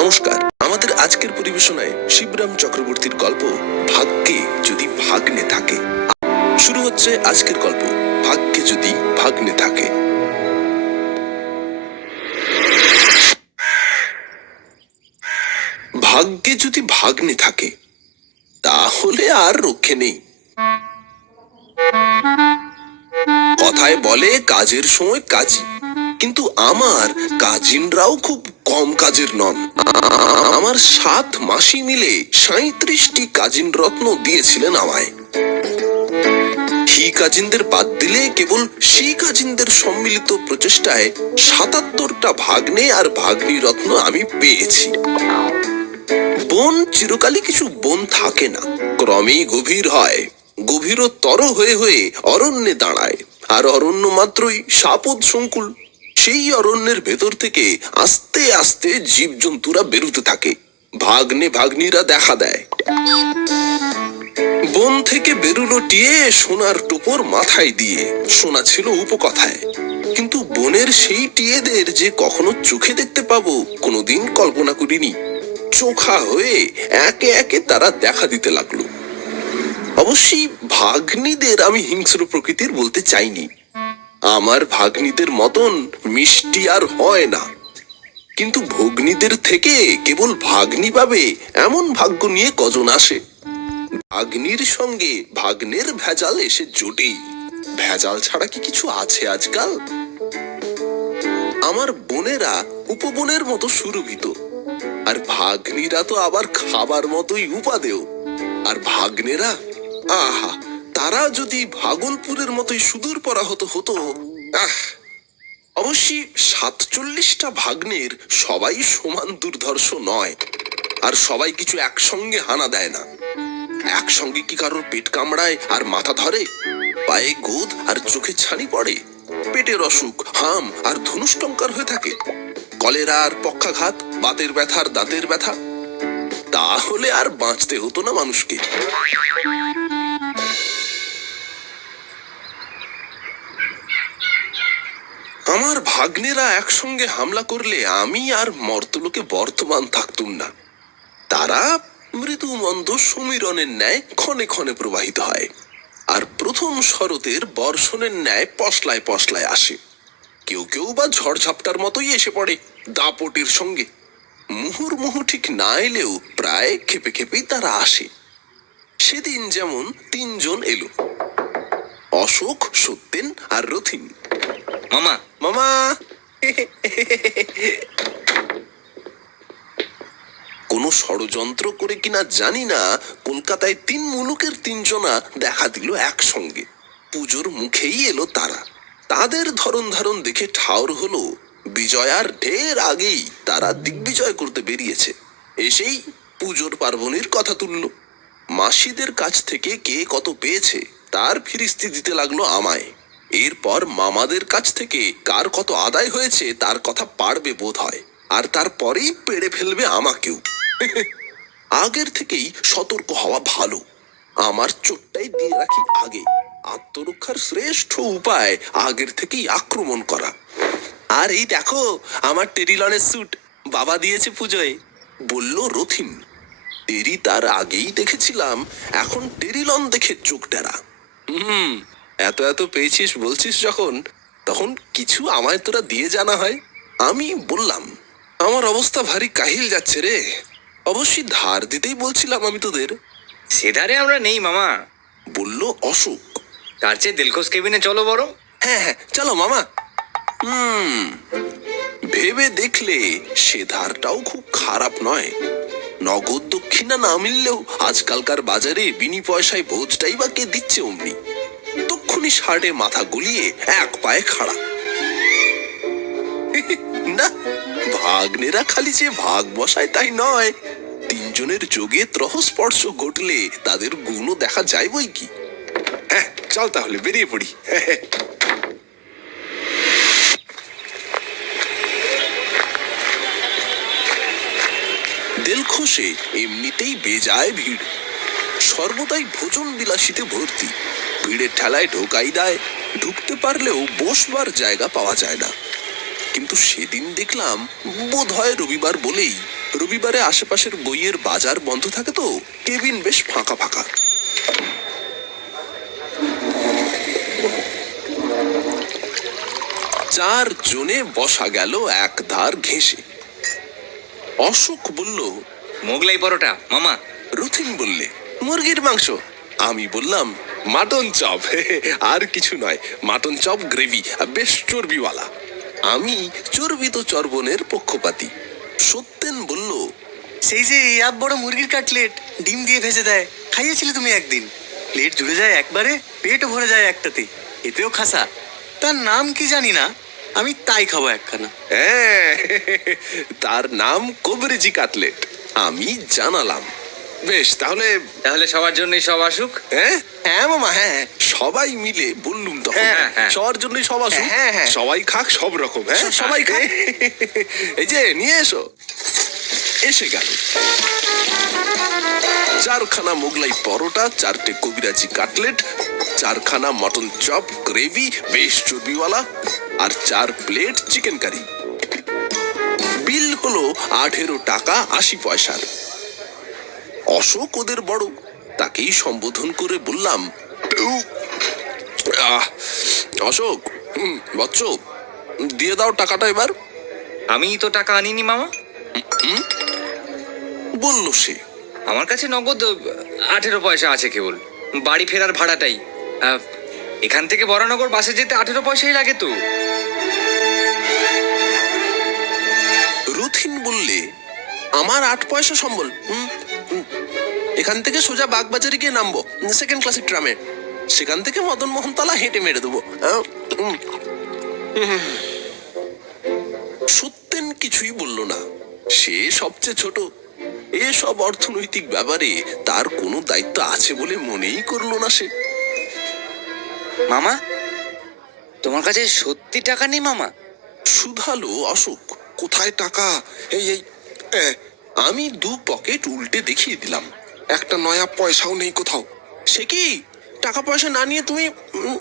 নমস্কার। আমাদের আজকের পরিবেশনায় শিবরাম চক্রবর্তীর গল্প, ভাগ্যে যদি ভাগ্নে থাকে। শুরু হচ্ছে আজকের গল্প, ভাগ্যে যদি ভাগ্নে থাকে। ভাগ্যে যদি ভাগ্নে থাকে, তাহলে আর রক্ষে নেই। কথায় বলে কাজের সময় কাজী, কিন্তু আমার কাজিনরাও খুব কম কাজের নন। আমার সাত মাসি মিলে সাঁত্রিশটি কাজিন রত্ন দিয়েছিলেন আমায়। হি কাজিনদের বাদ দিলে কেবল সি কাজিনদের সম্মিলিত প্রচেষ্টায় সাতাত্তরটা ভাগ্নে আর ভাগ্নি রত্ন আমি পেয়েছি। বন, চিরকালই কিছু বন থাকে না। ক্রমেই গভীর হয়। গভীরতর হয়ে হয়ে অরণ্যে দাঁড়ায়। আর অরণ্য মাত্রই সাপদ সংকুল সেই অরণ্যের ভেতর থেকে আস্তে আস্তে জীবজন্তুরা বেরোতে থাকে। ভাগ্নে ভাগ্নিরা দেখা দেয়। বন থেকে বেরুলো টিয়ে সোনার টোপর মাথায় দিয়ে। শোনা ছিল উপকথায়। কিন্তু বনের সেই টিয়েদের যে কখনো চোখে দেখতে পাবো, কোনোদিন কল্পনা করিনি। চোখা হয়ে একে একে তারা দেখা দিতে লাগল। অবশ্যই ভাগ্নিদের আমি হিংস্র প্রকৃতির বলতে চাইনি। আমার ভাগ্নিদের মতন মিষ্টি আর হয় না। কিন্তু ভগ্নীদের থেকে কেবল ভাগ্নি পাবে এমন ভাগ্য নিয়ে কজন আসে? ভাগ্নির সঙ্গে ভাগ্নের ভেজাল এসে জোটেই। ভেজাল ছাড়া কি কিছু আছে আজকাল? আমার বোনেরা উপবনের মতো সুরভিত, আর ভাগ্নিরা তো আবার খাবার মতোই উপাদেয়। আর ভাগ্নেরা, আহা তারা যদি ভাগলপুরের মতোই সুদূর পরা হতো হতো আহ, অবশ্যই সাতচল্লিশটা ভাগ্নের সবাই সমান দুর্ধর্ষ নয়, আর সবাই কিছু একসঙ্গে হানা দেয় না। একসঙ্গে কি কারোর পেট কামড়ায় আর মাথা ধরে? পায়ে গোদ আর চোখে ছানি পড়ে? পেটের অসুখ, হাম আর ধনুষ্টঙ্কার হয়ে থাকে। কলেরা আর পক্ষাঘাত, বাতের ব্যথা আর দাঁতের ব্যথা। তাহলে আর বাঁচতে হতো না মানুষকে। আমার ভাগ্নেরা একসঙ্গে হামলা করলে আমি আর মর্তলোকে বর্তমান থাকতুম না। তারা মৃদু মন্দ সমীরণের ন্যায় ক্ষণে ক্ষণে প্রবাহিত হয় আর প্রথম শরতের বর্ষণের ন্যায় পশলায় পশলায় আসে। কেউ কেউ বা ঝড়ঝাপটার মতোই এসে পড়ে দাপটির সঙ্গে। মুহুর্মুহু ঠিক না এলেও প্রায় খেপে খেপেই তারা আসে। সেদিন যেমন তিনজন এলো। অশোক, সত্যেন আর রথিন। মামা মামা। কোনো ষড়যন্ত্র করে কিনা জানি না, কলকাতায় তিন মুলুকের তিনজনা দেখা দিল একসঙ্গে। পুজোর মুখেই এলো তারা। তাদের ধরন ধারণ দেখে ঠাউর হলো বিজয়ার ঢের আগেই তারা দিগ্বিজয় করতে বেরিয়েছে। এসেই পুজোর পার্বণের কথা তুলল। মাসিদের কাছ থেকে কে কত পেয়েছে, তার ফিরিস্তি দিতে লাগল আমায়। এরপর মামাদের কাছ থেকে কার কত আদায় হয়েছে তার কথা পারবে বোধ হয়, আর তারপরেই পেড়ে ফেলবে আমাকেও। আগের থেকেই সতর্ক হওয়া ভালো। আমার চোটটাই দিয়ে রাখি আগে। আত্মরক্ষার শ্রেষ্ঠ উপায় আগের থেকেই আক্রমণ করা। আর এই দেখো, আমার টেরিলনের স্যুট বাবা দিয়েছে পুজোয়, বলল রথিন। টেরি তার আগেই দেখেছিলাম, এখন টেরিলন দেখে চোখ টেরা। হুম এত এত পেয়েছিস বলছিস যখন তখন কিছু আমায় তোরা দিয়ে জানা হয়। আমি বললাম আমার অবস্থা ভারী কাহিল যাচ্ছে রে। অবশ্যই ধার দিতেই বলছিলাম আমি তোদের। সেধারে আমরা নেই মামা। বলল অশোক। তার চেয়ে দিলখোশ কেবিনে চলো বরং। হ্যাঁ হ্যাঁ চলো মামা। হুম ভেবে দেখলে সে ধারটাও খুব খারাপ নয়। নগদ দক্ষিণা না মিললেও আজকালকার বাজারে বিনি পয়সায় ভোজটাই বা কে দিচ্ছে অমনি। তক্ষুনি শার্টে মাথা গুলিয়ে এক পায়ে খাড়া। না, ভাগ্নেরা খালি যে ভাগ বসায় তাই নয়, তিনজনের যোগে ত্রহস্পর্শ ঘটলে তাদের গুণও দেখা যায় বই কি? হ্যাঁ চল তাহলে, বেরিয়ে পড়ি। দেলখোষে এমনিতেই বেজায় ভিড়। সর্বদাই ভোজন বিলাসিতে ভর্তি। ভিড়ের ঠেলায় ঢোকাই দেয় ঢুকতে পারলেও বসবার জায়গা পাওয়া যায় না। কিন্তু সেদিন দেখলাম বোধ হয় রবিবার বলেই রবিবারে আশেপাশের বইয়ের বাজার বন্ধ থাকে তো কেবিন বেশ ফাঁকা ফাঁকা। চার জনে বসা গেল এক ধার ঘেঁষে। অশোক বলল মোগলাই পরোটা মামা। রথিন বললে মুরগির মাংস। আমি বললাম মাটন চপ। আর কিছু নয় মাটন চপ গ্রেভি বেশ চর্বিওয়ালা। আমি চর্বিত চর্বণের পক্ষপাতী। সত্যেন বলল সেই যে আপ বড় মুরগির কাটলেট ডিম দিয়ে ভেজে দেয় খাইয়েছিলে তুমি একদিন? প্লেট জুড়ে যায় একবারে পেটও ভরে যায় একটাতে। এতেও খাসা। তার নাম কি জানি না আমি তাই খাব একখানা। হ্যাঁ তার নাম কবরেজি কাটলেট। আমি জানালাম। বেশ তাহলে তাহলে সবার জন্যই সব আসুক। হ্যাঁ? হ্যাঁ মামা হ্যাঁ সবাই মিলে বললুম তখন। হ্যাঁ, হ্যাঁ। সবার জন্যই সব আসুক। হ্যাঁ, হ্যাঁ। সবাই খাক সব রকম হ্যাঁ? সবাই খাক। এই যে নিয়ে এসো। এসে গেল। চারখানা মোগলাই পরোটা চারটে কবিরাজি কাটলেট চারখানা মটন চপ গ্রেভি বেশ চর্বিওয়ালা আর চার প্লেট চিকেন কারি। বিল হলো আঠেরো টাকা আশি পয়সার। অশোক ওদের বড়। তাকেই সম্বোধন করে বললাম অশোক বৎস দিয়ে দাও টাকাটা এবার। আমি তো টাকা আনিনি মামা। বলল সে। আমার কাছে নগদ আঠেরো পয়সা আছে কেবল। বাড়ি ফেরার ভাড়াটাই। এখান থেকে বরানগর বাসে যেতে আঠেরো পয়সাই লাগে তো। রুথিন বললে আমার আট পয়সা সম্বল। এখান থেকে সোজা বাগবাজারে গিয়ে নামবো সেকেন্ড ক্লাসের ট্রামে সেখান থেকে মদন মোহনতলা হেঁটে মেরে দেবো। সত্যেন কিছুই বলল না। সে সবচেয়ে ছোট। এসব অর্থনৈতিক ব্যাপারে তার কোনো দায়িত্ব আছে বলে মনেই করল না সে। মামা তোমার কাছে সত্যি টাকা নেই মামা? শুধালো অশোক কোথায় টাকা? এই এই আমি দু পকেট উল্টে দেখিয়ে দিলাম। একটা নয়া পয়সাও নেই কোথাও। সে কি? টাকা পয়সা না নিয়ে তুমি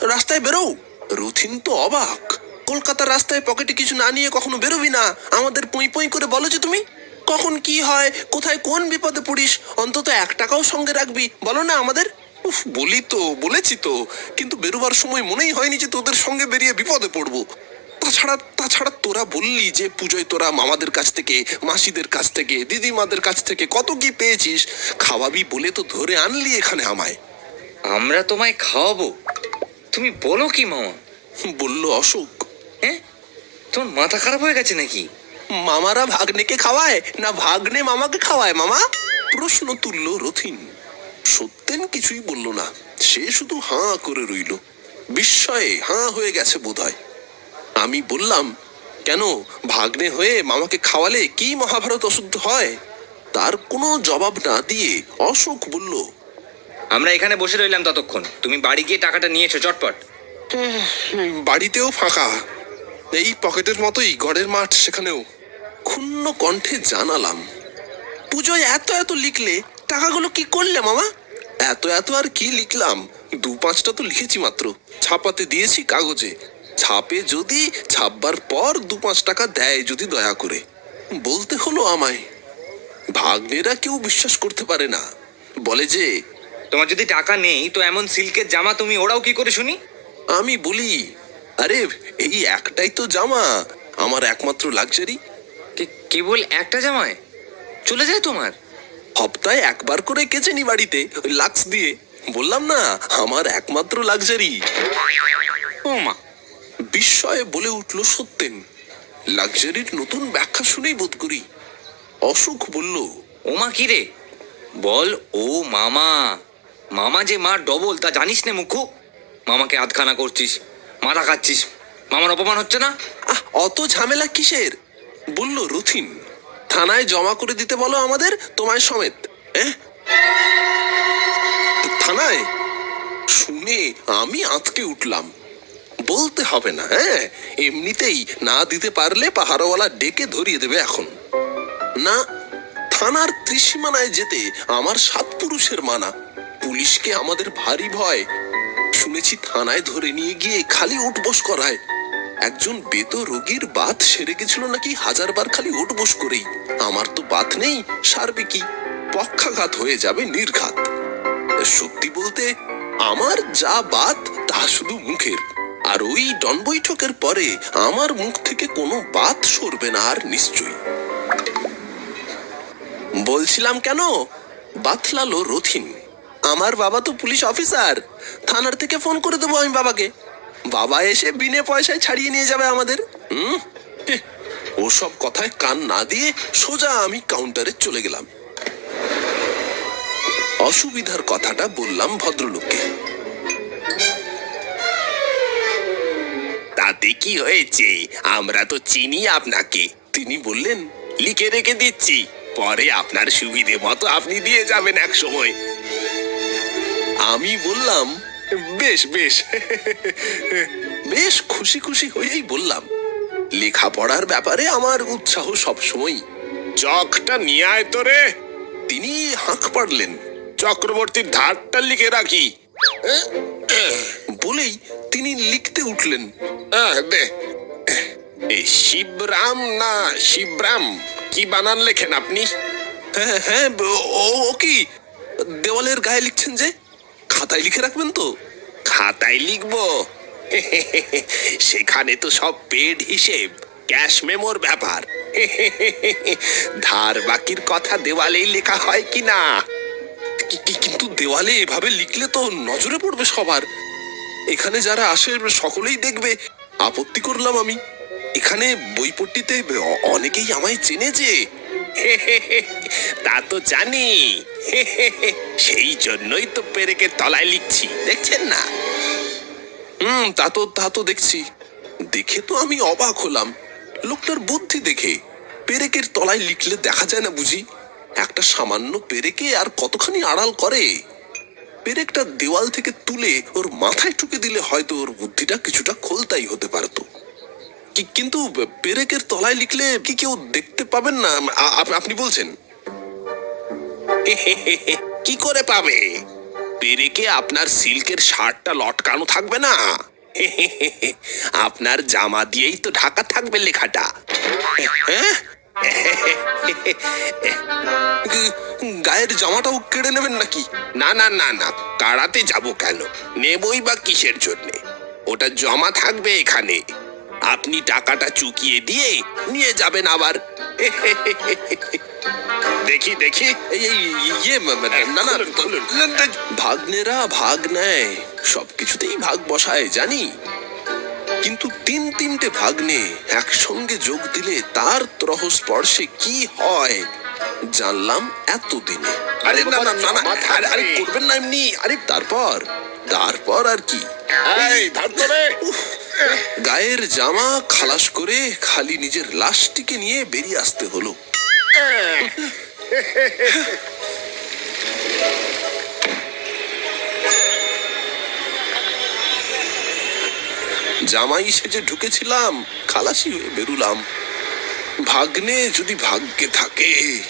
রাস্তায় বেরো রথিন তো অবাক। কলকাতার রাস্তায় পকেটে কিছু না নিয়ে কখনো বেরোবি না। আমাদের পুঁই পুঁই করে বলো যে তুমি, কখন কি হয়, কোথায় কোন বিপদে পড়িস, অন্তত এক টাকাও সঙ্গে রাখবি। বলো না আমাদের। উফ, বলি তো, বলেছি তো। কিন্তু বেরোবার সময় মনেই হয়নি যে তোদের সঙ্গে বেরিয়ে বিপদে পড়ব। তাছাড়া তাছাড়া তোরা বললি যে পুজোয় তোরা মামাদের কাছ থেকে মাসিদের কাছ থেকে দিদিমাদের কাছ থেকে কত কি পেয়েছিস? খাওয়াবি বলে তো ধরে আনলি এখানে আমায়। আমরা তোমায় খাওয়াবো? তুমি বলো কি মামা? বলল অশোক। হ্যাঁ তোমার মাথা খারাপ হয়ে গেছে নাকি? মামারা ভাগ্নেকে খাওয়ায় না ভাগ্নে মামাকে খাওয়ায় মামা? প্রশ্ন তুলল রথিন। সত্যেন কিছুই বলল না। সে শুধু হাঁ করে রইল। বিস্ময়ে হাঁ হয়ে গেছে বোধহয়। আমি বললাম কেন? ভাগ্নে হয়ে মামাকে খাওয়ালে কি মহাভারত অশুদ্ধ হয়? তার কোনো জবাব না দিয়ে অশোক বলল আমরা এখানে বসে রইলাম ততক্ষণ। তুমি বাড়ি গিয়ে টাকাটা নিয়েছো চটপট। বাড়িতেও ফাঁকা। এই পকেটের মতোই ঘরের মাঠ সেখানেও। ক্ষুণ্ণ কণ্ঠে জানালাম পুজোয় এত এত লিখলে টাকাগুলো কি করলে মামা? এত এত আর কি লিখলাম? দু পাঁচটা তো লিখেছি মাত্র। ছাপাতে দিয়েছি কাগজে। ছাপে যদি ছাপবার পর দু পাঁচ টাকা দেয় যদি দয়া করে। বলতে হলো আমায়। ভাগ্নেরা কেউ বিশ্বাস করতে পারে না। বলে যে তোমার যদি টাকা নেই তো এমন সিল্কের জামা তুমি ওরাও কি করে শুনি? আমি বলি আরে এই একটাই তো জামা। আমার একমাত্র লাক্সারি। কেবল একটা জামায়? চলে যায় তোমার। হপ্তায় একবার করে কেচে নি বাড়িতে ওই লাক্স দিয়ে। বললাম না আমার একমাত্র লাক্সারি। ও মা বিস্ময়ে বলে উঠল সত্যেন লাক্সারির নতুন ব্যাখ্যা শুনেই বোধ করি। অসুখ বলল ওমা কি রে? বল ও মামা। মামা যে মা ডবল তা জানিস না মুখু? মামাকে আধখানা করছিস মাথা খাচ্ছিস মামার অপমান হচ্ছে না? আহ অত ঝামেলা কিসের? বলল রুথিন থানায় জমা করে দিতে বলো আমাদের তোমায় সমেত থানায়? শুনে আমি আঁতকে উঠলাম। বলতে হবে না হ্যাঁ? এমনিতেই না দিতে পারলে পাহাড়ওয়ালা ডেকে ধরিয়ে দেবে এখন। না, থানার ত্রিসীমানায় যেতে আমার সাত পুরুষের মানা। পুলিশকে আমাদের ভারী ভয়। শুনেছি থানায় ধরে নিয়ে গিয়ে খালি উঠবস করায়। একজন বেত রোগীর বাত সেরে গেছিল নাকি হাজারবার খালি ওট বস করেই। আমার তো বাত নেই, সারবে কি? পক্ষাঘাত হয়ে যাবে নির্ঘাত। সত্যি বলতে, আমার যা বাত তা শুধু মুখের। আর ওই ডন বৈঠকের পরে আমার মুখ থেকে কোনো বাত সরবে না আর নিশ্চয়ই। বলছিলাম কেন? বাতলালো রথিন। আমার বাবা তো পুলিশ অফিসার। থানার থেকে ফোন করে দেবো আমি বাবাকে। বাবা এসে বিনে পয়সায় ছাড়িয়ে নিয়ে যাবে আমাদের। হুম? ওসব কথায় কান না দিয়ে সোজা আমি কাউন্টারে চলে গেলাম। অসুবিধার কথাটা বললাম ভদ্রলোককে। তাতে কি হয়েছে? আমরা তো চিনি আপনাকে। তিনি বললেন, লিখে রেখে দিচ্ছি। পরে আপনার সুবিধে মতো আপনি দিয়ে যাবেন এক সময় আমি বললাম, বেশ বেশ। বেশ খুশি খুশি হয়েই বললাম। লেখাপড়ার ব্যাপারে আমার উৎসাহ সবসময় চকটা নিয়ে আয় তো রে। তিনি হাঁক পাড়লেন, চক্রবর্তীর ধারটা লিখে রাখি। বলেই তিনি লিখতে উঠলেন। দে। শিবরাম না শিবরাম কি বানান লেখেন আপনি? হ্যাঁ হ্যাঁ ও কি? দেওয়ালের গায়ে লিখছেন যে? খাতায় লিখে রাখবেন তো? খাতায় লিখব। সেখানে তো সব পেড হিসেব ক্যাশ মেমোর ব্যাপার। ধার বাকির কথা দেওয়ালেই লেখা হয় কি না কিন্তু দেওয়ালে এভাবে লিখলে তো নজরে পড়বে সবার। এখানে যারা আসে, সকলেই দেখবে, আপত্তি করলাম আমি। এখানে বইপট্টিতে অ- অনেকেই আমায় চেনে যে। তা তো জানি। সেই জন্যই তো পেরেকের তলায় লিখছি, দেখছেন না? হুম, তা তো তা তো দেখছি। দেখে তো আমি অবাক হলাম। লোকটার বুদ্ধি দেখে। পেরেকের তলায় লিখলে দেখা যায় না বুঝি? একটা সামান্য পেরেকে আর কতখানি আড়াল করে? পেরেকটা দেওয়াল থেকে তুলে ওর মাথায় ঠুকে দিলে হয়তো ওর বুদ্ধিটা কিছুটা খোলতাই হতে পারতো। কিন্তু পেরেকের তলায় লিখলে কি কেউ দেখতে পাবেন না? আপনি বলছেন। কি করে পাবে? পেরেকে আপনার সিল্কের শার্টটা লটকানো থাকবে না? আপনার জামা দিয়েই তো ঢাকা থাকবে লেখাটা। হ্যাঁ? গায়ের জামাটাও কেড়ে নেবেন নাকি? না না না না কাড়াতে যাব কেন? নেবই বা কিসের জন্যে? ওটা জমা থাকবে এখানে। আপনি টাকাটা চুকিয়ে দিয়ে নিয়ে যাবেন আবার। দেখি দেখি। ইয়ে ম- ম- না না ভাগ্নেরা ভাগ নেয়। সবকিছুতেই ভাগ বসায় জানি? কিন্তু তিন তিনটে ভাগ্নে একসঙ্গে যোগ দিলে তার ত্রহ স্পর্শে কি হয় জানলাম এতদিনে। আরে না না না না আরে আরে করবেন না এমনি। আরে তারপর? তারপর আর কি? গায়ের জামা খালাস করে খালি নিজের লাশটিকে নিয়ে বেরিয়ে আসতে হলো। জামাই সেজে ঢুকেছিলাম খালাসি হয়ে বেরুলাম। ভাগ্নে যদি ভাগ্যে থাকে